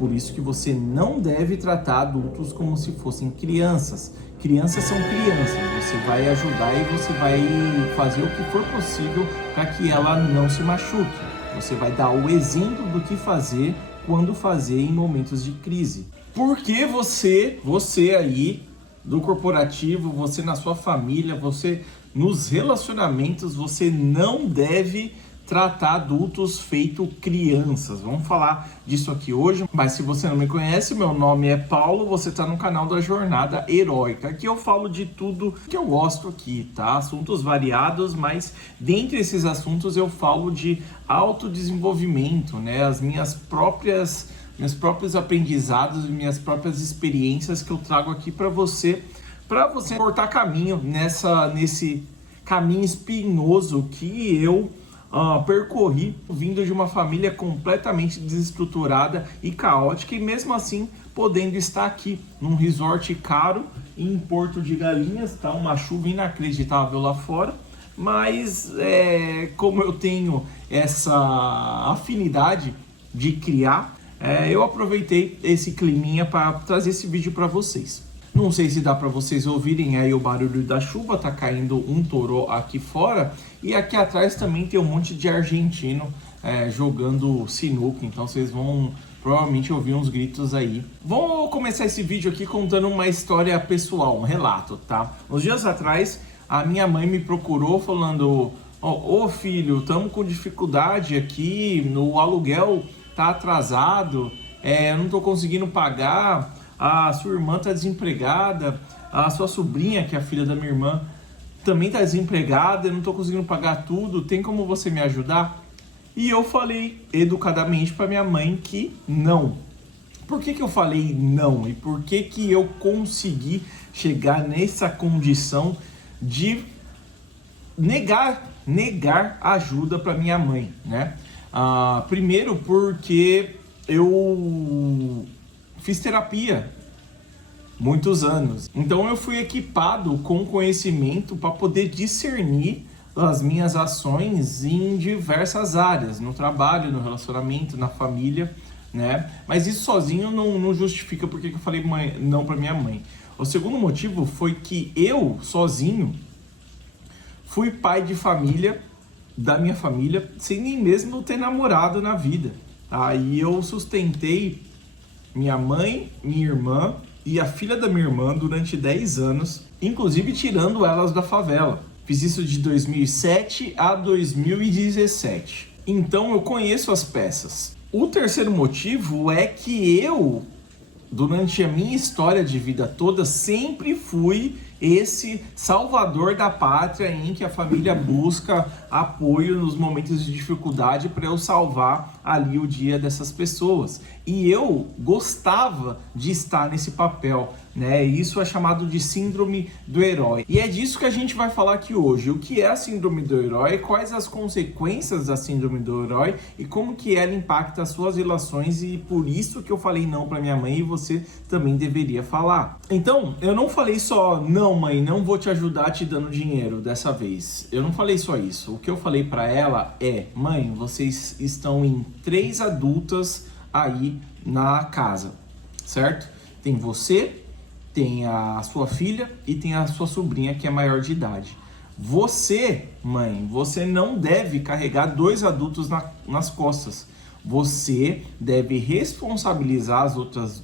por isso que você não deve tratar adultos como se fossem crianças. Crianças são crianças, você vai ajudar e você vai fazer o que for possível para que ela não se machuque. Você vai dar o exemplo do que fazer, quando fazer em momentos de crise. Porque você aí do corporativo, você na sua família, você nos relacionamentos, você não deve tratar adultos feito crianças. Vamos falar disso aqui hoje, mas se você não me conhece, meu nome é Paulo, você está no canal da Jornada Heróica. Aqui eu falo de tudo que eu gosto aqui, tá? Assuntos variados, mas dentre esses assuntos eu falo de autodesenvolvimento, né? As meus próprios aprendizados, minhas próprias experiências que eu trago aqui para você cortar caminho nesse caminho espinhoso que eu percorri vindo de uma família completamente desestruturada e caótica, e mesmo assim podendo estar aqui num resort caro em Porto de Galinhas, tá uma chuva inacreditável lá fora, mas como eu tenho essa afinidade de criar, eu aproveitei esse climinha para trazer esse vídeo para vocês. Não sei se dá para vocês ouvirem aí o barulho da chuva, tá caindo um toró aqui fora, e aqui atrás também tem um monte de argentino jogando sinuca, então vocês vão provavelmente ouvir uns gritos aí. Vou começar esse vídeo aqui contando uma história pessoal, um relato, tá? Uns dias atrás, a minha mãe me procurou falando: ô filho, estamos com dificuldade aqui, no aluguel tá atrasado, eu não tô conseguindo pagar, a sua irmã tá desempregada, a sua sobrinha, que é a filha da minha irmã, também tá desempregada, eu não tô conseguindo pagar tudo, tem como você me ajudar? E eu falei educadamente para minha mãe que não. Por que eu falei não? E por que eu consegui chegar nessa condição de negar ajuda para minha mãe, né? Primeiro porque eu fiz terapia muitos anos, então eu fui equipado com conhecimento para poder discernir as minhas ações em diversas áreas, no trabalho, no relacionamento, na família, né? Mas isso sozinho não justifica porque eu falei não para minha mãe. O segundo motivo foi que eu sozinho fui pai de família, da minha família, sem nem mesmo ter namorado na vida. Aí eu sustentei minha mãe, minha irmã e a filha da minha irmã durante 10 anos, inclusive tirando elas da favela. Fiz isso de 2007 a 2017. Então eu conheço as peças. O terceiro motivo é que eu, durante a minha história de vida toda, sempre fui esse salvador da pátria em que a família busca apoio nos momentos de dificuldade para eu salvar ali o dia dessas pessoas. E eu gostava de estar nesse papel, né? Isso é chamado de síndrome do herói. E é disso que a gente vai falar aqui hoje. O que é a síndrome do herói, quais as consequências da síndrome do herói e como que ela impacta as suas relações, e por isso que eu falei não para minha mãe e você também deveria falar. Então, eu não falei só não, mãe, não vou te ajudar te dando dinheiro dessa vez. Eu não falei só isso. O que eu falei para ela é: mãe, vocês estão em 3 adultas aí na casa, certo? Tem você, tem a sua filha e tem a sua sobrinha que é maior de idade. Você, mãe, você não deve carregar 2 adultos nas costas. Você deve responsabilizar as outras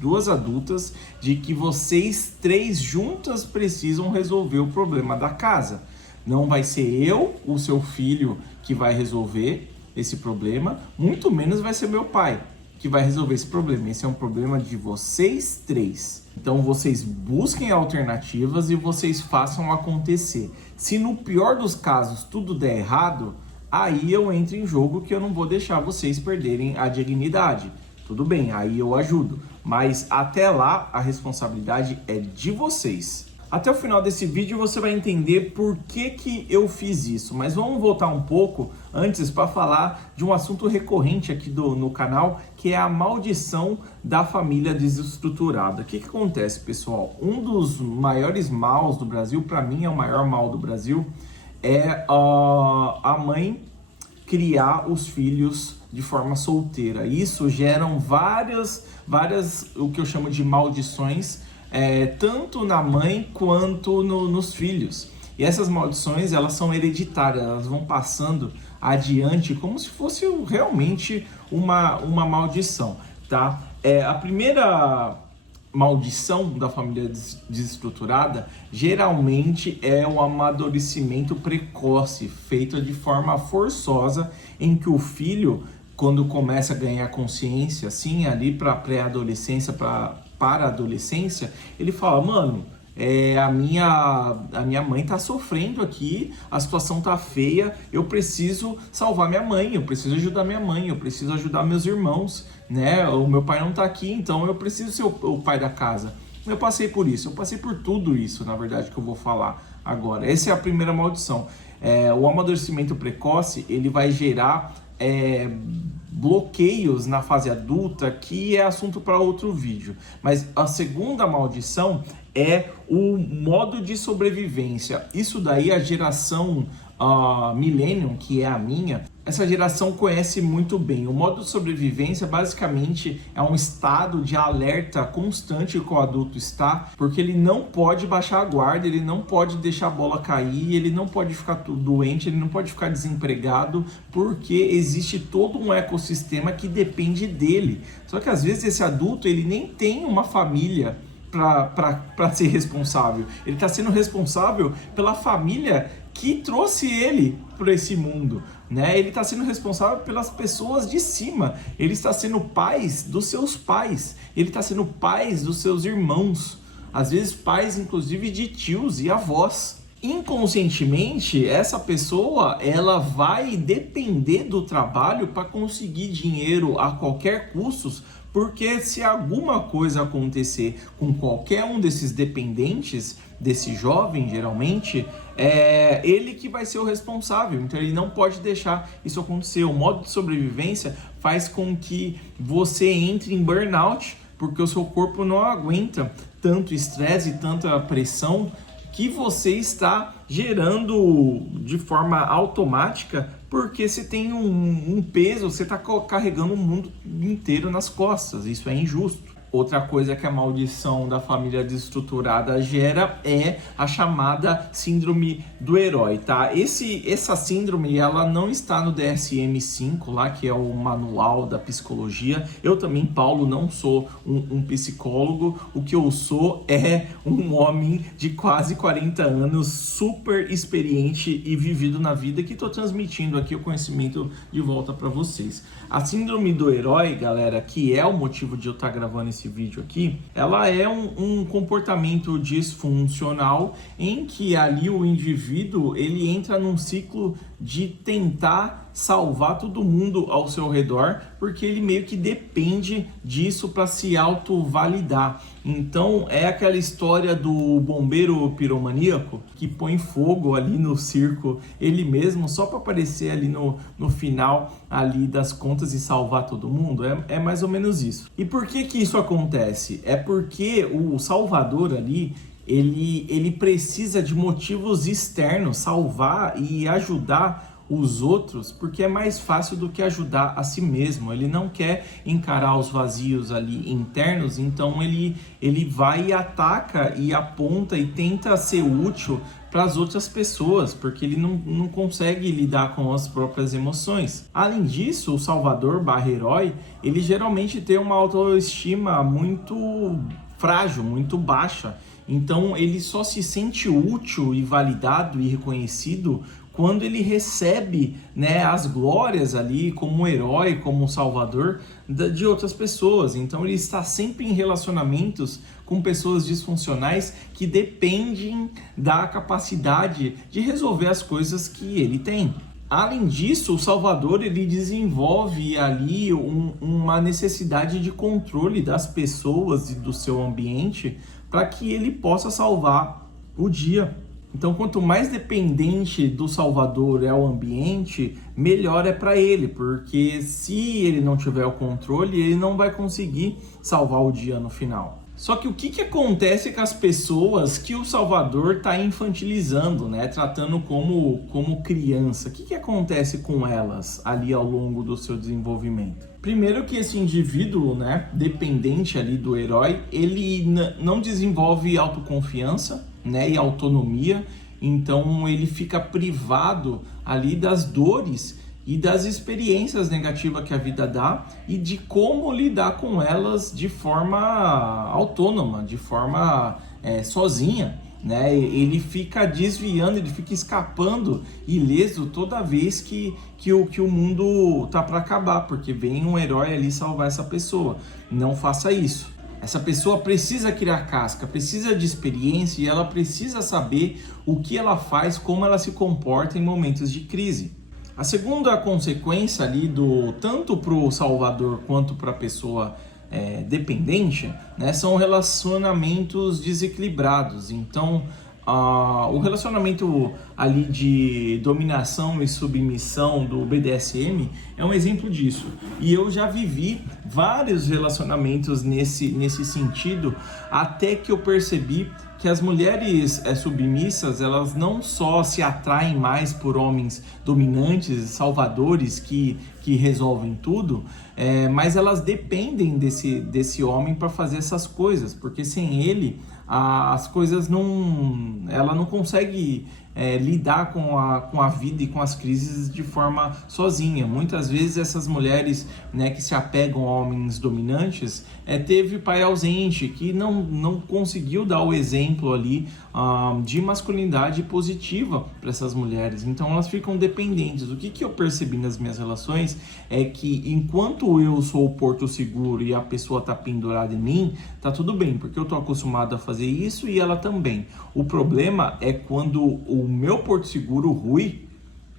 2 adultas de que vocês 3 juntas precisam resolver o problema da casa. Não vai ser eu, o seu filho, que vai resolver esse problema, muito menos vai ser meu pai que vai resolver esse problema. Esse é um problema de vocês 3. Então vocês busquem alternativas e vocês façam acontecer. Se no pior dos casos tudo der errado, aí eu entro em jogo, que eu não vou deixar vocês perderem a dignidade. Tudo bem, aí eu ajudo. Mas até lá a responsabilidade é de vocês. Até o final desse vídeo você vai entender por que eu fiz isso. Mas vamos voltar um pouco antes para falar de um assunto recorrente aqui no canal, que é a maldição da família desestruturada. O que acontece, pessoal? Um dos maiores maus do Brasil, para mim é o maior mal do Brasil, é a mãe criar os filhos de forma solteira. Isso geram várias, o que eu chamo de maldições, tanto na mãe quanto nos filhos. E essas maldições, elas são hereditárias, elas vão passando adiante como se fosse realmente uma maldição, tá? A primeira maldição da família desestruturada geralmente é o amadurecimento precoce, feito de forma forçosa, em que o filho, quando começa a ganhar consciência, assim, ali para a pré-adolescência, para a adolescência, ele fala, mano, a minha mãe tá sofrendo aqui, a situação tá feia, eu preciso salvar minha mãe, eu preciso ajudar minha mãe, eu preciso ajudar meus irmãos, né? O meu pai não tá aqui, então eu preciso ser o pai da casa. Eu passei por isso, eu passei por tudo isso, na verdade, que eu vou falar agora. Essa é a primeira maldição. O amadurecimento precoce, ele vai gerar bloqueios na fase adulta, que é assunto para outro vídeo. Mas a segunda maldição é o modo de sobrevivência. Isso daí a geração Millennium, que é a minha, essa geração conhece muito bem. O modo de sobrevivência basicamente é um estado de alerta constante que o adulto está, porque ele não pode baixar a guarda, ele não pode deixar a bola cair, ele não pode ficar doente, ele não pode ficar desempregado, porque existe todo um ecossistema que depende dele. Só que às vezes esse adulto, ele nem tem uma família para ser responsável. Ele está sendo responsável pela família que trouxe ele para esse mundo, né? Ele está sendo responsável pelas pessoas de cima. Ele está sendo pai dos seus pais. Ele está sendo pai dos seus irmãos. Às vezes pais, inclusive, de tios e avós. Inconscientemente, essa pessoa, ela vai depender do trabalho para conseguir dinheiro a qualquer custo, porque se alguma coisa acontecer com qualquer um desses dependentes, desse jovem, geralmente, é ele que vai ser o responsável. Então ele não pode deixar isso acontecer. O modo de sobrevivência faz com que você entre em burnout, porque o seu corpo não aguenta tanto estresse e tanta pressão que você está gerando de forma automática, porque você tem um peso, você está carregando o mundo inteiro nas costas. Isso é injusto. Outra coisa que a maldição da família desestruturada gera é a chamada síndrome do herói, tá? Essa síndrome, ela não está no DSM-5 lá, que é o manual da psicologia. Eu também, Paulo, não sou um psicólogo. O que eu sou é um homem de quase 40 anos, super experiente e vivido na vida, que estou transmitindo aqui o conhecimento de volta para vocês. A síndrome do herói, galera, que é o motivo de eu estar gravando esse vídeo aqui, ela é um comportamento disfuncional em que ali o indivíduo, ele entra num ciclo de tentar salvar todo mundo ao seu redor, porque ele meio que depende disso para se auto-validar. Então é aquela história do bombeiro piromaníaco que põe fogo ali no circo ele mesmo, só para aparecer ali no final ali das contas e salvar todo mundo. É mais ou menos isso. E por que isso acontece? É porque o salvador ali, ele precisa de motivos externos, salvar e ajudar os outros, porque é mais fácil do que ajudar a si mesmo. Ele não quer encarar os vazios ali internos, então ele vai e ataca e aponta e tenta ser útil para as outras pessoas, porque ele não consegue lidar com as próprias emoções. Além disso, o salvador / herói, ele geralmente tem uma autoestima muito frágil, muito baixa. Então ele só se sente útil e validado e reconhecido quando ele recebe, né, as glórias ali como herói, como salvador de outras pessoas. Então ele está sempre em relacionamentos com pessoas disfuncionais que dependem da capacidade de resolver as coisas que ele tem. Além disso, o salvador, ele desenvolve ali uma necessidade de controle das pessoas e do seu ambiente para que ele possa salvar o dia. Então, quanto mais dependente do salvador é o ambiente, melhor é para ele, porque se ele não tiver o controle, ele não vai conseguir salvar o dia no final. Só que o que acontece com as pessoas que o Salvador está infantilizando, né? Tratando como criança? O que acontece com elas ali ao longo do seu desenvolvimento? Primeiro que esse indivíduo, né, dependente ali do herói, ele não desenvolve autoconfiança, né, e autonomia, então ele fica privado ali das dores e das experiências negativas que a vida dá e de como lidar com elas de forma autônoma, de forma sozinha, né? Ele fica desviando, ele fica escapando ileso toda vez que o mundo tá para acabar, porque vem um herói ali salvar essa pessoa. Não faça isso. Essa pessoa precisa criar casca, precisa de experiência e ela precisa saber o que ela faz, como ela se comporta em momentos de crise. A segunda consequência ali tanto para o salvador quanto para a pessoa dependente, né, são relacionamentos desequilibrados. Então, o relacionamento ali de dominação e submissão do BDSM é um exemplo disso. E eu já vivi vários relacionamentos nesse sentido, até que eu percebi que as mulheres submissas, elas não só se atraem mais por homens dominantes, salvadores que resolvem tudo, mas elas dependem desse homem para fazer essas coisas, porque sem ele as coisas ela não consegue lidar com a vida e com as crises de forma sozinha. Muitas vezes essas mulheres, né, que se apegam a homens dominantes, teve pai ausente, que não conseguiu dar o exemplo ali de masculinidade positiva para essas mulheres, então elas ficam dependentes. O que eu percebi nas minhas relações é que enquanto eu sou o porto seguro e a pessoa está pendurada em mim, tá tudo bem, porque eu tô acostumado a fazer isso e ela também. O problema é quando o meu porto seguro rui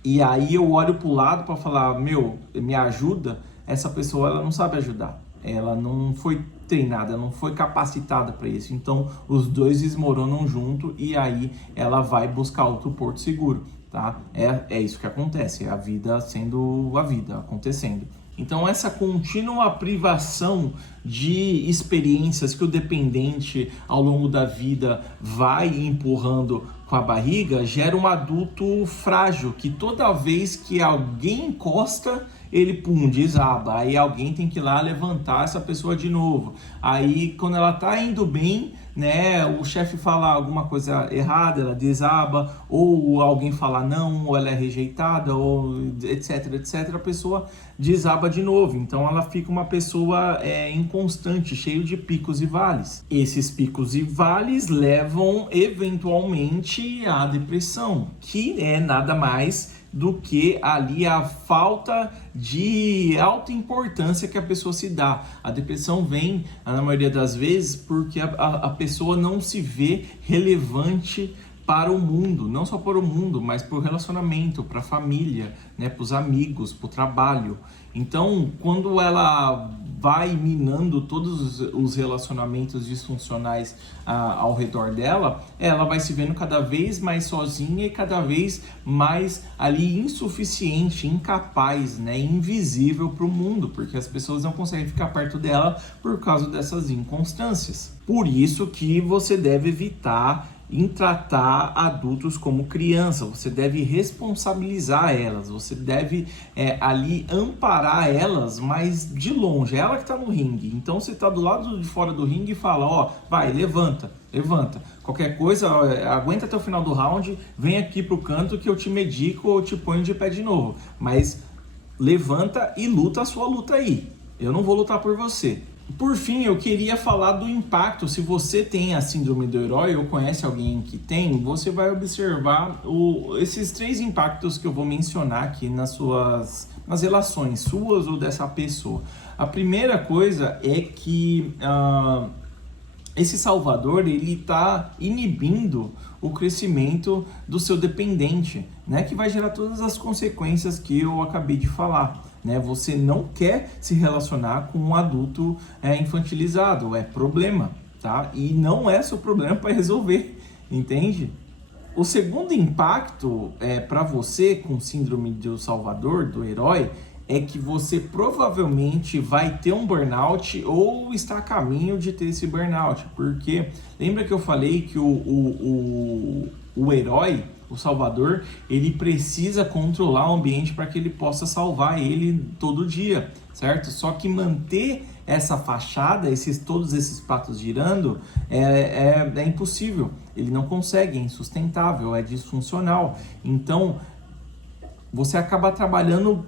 e aí eu olho pro lado para falar, me ajuda, essa pessoa ela não sabe ajudar, ela não foi treinada, não foi capacitada para isso, então os dois desmoronam junto e aí ela vai buscar outro porto seguro, tá? É isso que acontece, é a vida sendo a vida acontecendo. Então essa contínua privação de experiências que o dependente ao longo da vida vai empurrando com a barriga gera um adulto frágil, que toda vez que alguém encosta, ele desaba, aí alguém tem que ir lá levantar essa pessoa de novo. Aí quando ela tá indo bem, né, o chefe fala alguma coisa errada, ela desaba, ou alguém fala não, ou ela é rejeitada, ou etc, a pessoa desaba de novo. Então ela fica uma pessoa inconstante, cheio de picos e vales. Esses picos e vales levam eventualmente à depressão, que é nada mais do que ali a falta de alta importância que a pessoa se dá. A depressão vem, na maioria das vezes, porque a pessoa não se vê relevante para o mundo, não só para o mundo, mas para o relacionamento, para a família, né, para os amigos, para o trabalho. Então, quando ela vai minando todos os relacionamentos disfuncionais ao redor dela, ela vai se vendo cada vez mais sozinha e cada vez mais ali insuficiente, incapaz, né, invisível para o mundo, porque as pessoas não conseguem ficar perto dela por causa dessas inconstâncias. Por isso que você deve evitar em tratar adultos como criança, você deve responsabilizar elas, você deve ali amparar elas, mas de longe, é ela que está no ringue, então você está do lado de fora do ringue e fala, vai, levanta, qualquer coisa, aguenta até o final do round, vem aqui pro canto que eu te medico ou te ponho de pé de novo, mas levanta e luta a sua luta aí, eu não vou lutar por você. Por fim, eu queria falar do impacto. Se você tem a síndrome do herói ou conhece alguém que tem, você vai observar esses 3 impactos que eu vou mencionar aqui nas relações suas ou dessa pessoa. A primeira coisa é que esse salvador, ele está inibindo o crescimento do seu dependente, né, que vai gerar todas as consequências que eu acabei de falar. Né? Você não quer se relacionar com um adulto infantilizado, é problema, tá? E não é seu problema para resolver, entende? O segundo impacto para você com síndrome do salvador, do herói, é que você provavelmente vai ter um burnout ou está a caminho de ter esse burnout, porque lembra que eu falei que o herói, o salvador, ele precisa controlar o ambiente para que ele possa salvar ele todo dia, certo? Só que manter essa fachada, todos esses pratos girando, é impossível. Ele não consegue, é insustentável, é disfuncional. Então, você acaba trabalhando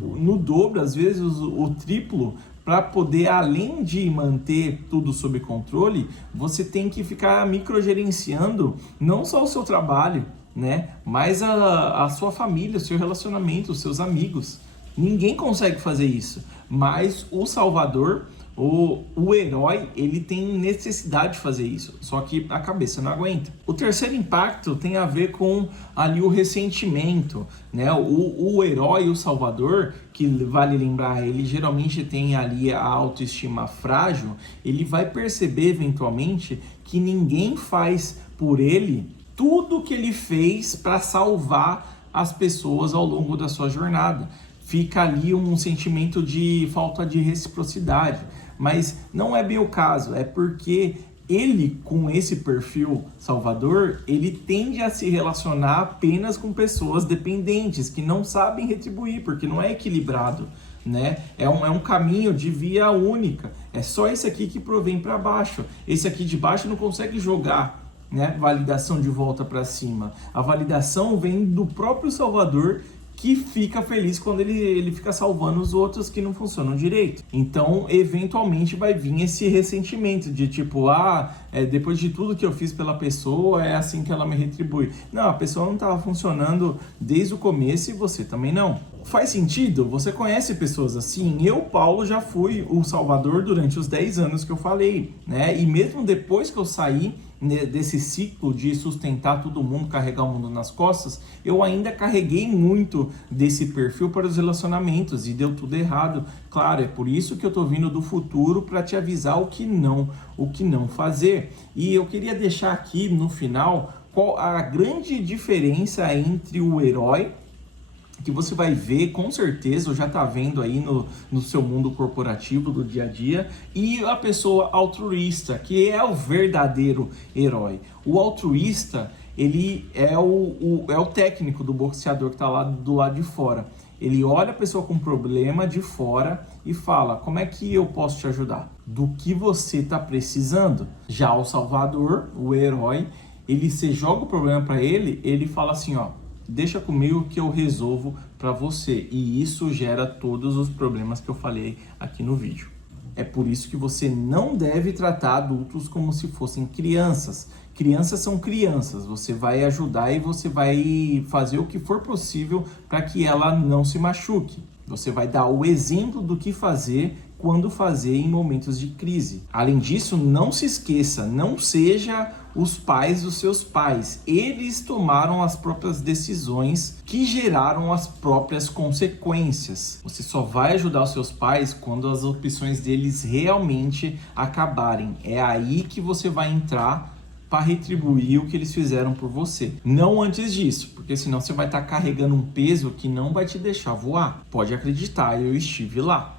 no dobro, às vezes o triplo, para poder, além de manter tudo sob controle, você tem que ficar microgerenciando não só o seu trabalho, né, mas a sua família, o seu relacionamento, os seus amigos. Ninguém consegue fazer isso, mas o salvador, o herói, ele tem necessidade de fazer isso, só que a cabeça não aguenta. O terceiro impacto tem a ver com ali o ressentimento, né? O herói, o salvador, que vale lembrar, ele geralmente tem ali a autoestima frágil, ele vai perceber eventualmente que ninguém faz por ele tudo que ele fez para salvar as pessoas ao longo da sua jornada. Fica ali um sentimento de falta de reciprocidade, mas não é bem o caso, é porque ele, com esse perfil salvador, ele tende a se relacionar apenas com pessoas dependentes, que não sabem retribuir, porque não é equilibrado, né? É um caminho de via única, é só esse aqui que provém para baixo, esse aqui de baixo não consegue jogar, né, validação de volta para cima. A validação vem do próprio salvador, que fica feliz quando ele fica salvando os outros que não funcionam direito. Então, eventualmente vai vir esse ressentimento de tipo, depois de tudo que eu fiz pela pessoa, é assim que ela me retribui. Não, a pessoa não estava funcionando desde o começo e você também não. Faz sentido? Você conhece pessoas assim? Eu, Paulo, já fui o salvador durante os 10 anos que eu falei, né? E mesmo depois que eu saí desse ciclo de sustentar todo mundo, carregar o mundo nas costas, eu ainda carreguei muito desse perfil para os relacionamentos e deu tudo errado. Claro, é por isso que eu tô vindo do futuro para te avisar o que não fazer. E eu queria deixar aqui no final qual a grande diferença entre o herói, que você vai ver, com certeza, ou já está vendo aí no seu mundo corporativo do dia a dia, e a pessoa altruísta, que é o verdadeiro herói. O altruísta, ele é o técnico do boxeador que está lá do lado de fora. Ele olha a pessoa com problema de fora e fala, como é que eu posso te ajudar? Do que você está precisando? Já o salvador, o herói, você joga o problema para ele fala assim, deixa comigo que eu resolvo para você. E isso gera todos os problemas que eu falei aqui no vídeo. É por isso que você não deve tratar adultos como se fossem crianças. Crianças são crianças. Você vai ajudar e você vai fazer o que for possível para que ela não se machuque. Você vai dar o exemplo do que fazer quando fazer em momentos de crise. Além disso, não se esqueça, não seja os pais dos seus pais. Eles tomaram as próprias decisões que geraram as próprias consequências. Você só vai ajudar os seus pais quando as opções deles realmente acabarem. É aí que você vai entrar para retribuir o que eles fizeram por você. Não antes disso, porque senão você vai estar carregando um peso que não vai te deixar voar. Pode acreditar, eu estive lá.